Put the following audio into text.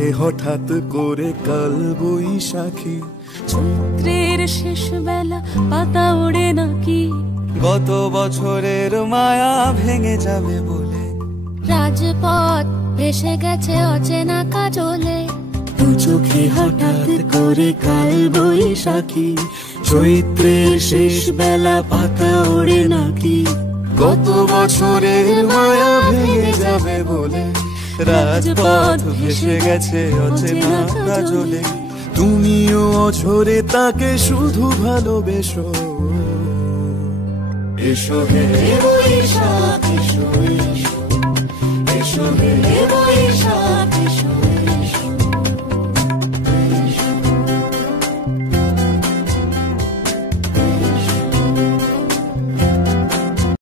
চোখে হঠাৎ করে কাল বৈশাখী, চৈত্রের শেষ বেলা পাতা ওড়ে নাকি, গত বছরের মায়া ভেঙে যাবে বলে, রাজপথ ভেসে গেছে অচেনা কাজলে, দু চোখে হঠাৎ করে কাল বৈশাখী, চৈত্রের শেষ বেলা পাতা ওড়ে নাকি, গত বছরের মায়া ভেঙে যাবে বলে, রাজপথ ভেসে গেছে অচেনা কাজলে, তুমিও অঝরে তাকে শুধু ভালোবেসো। এসো হে বৈশাখ এসো, এসো, এসো হে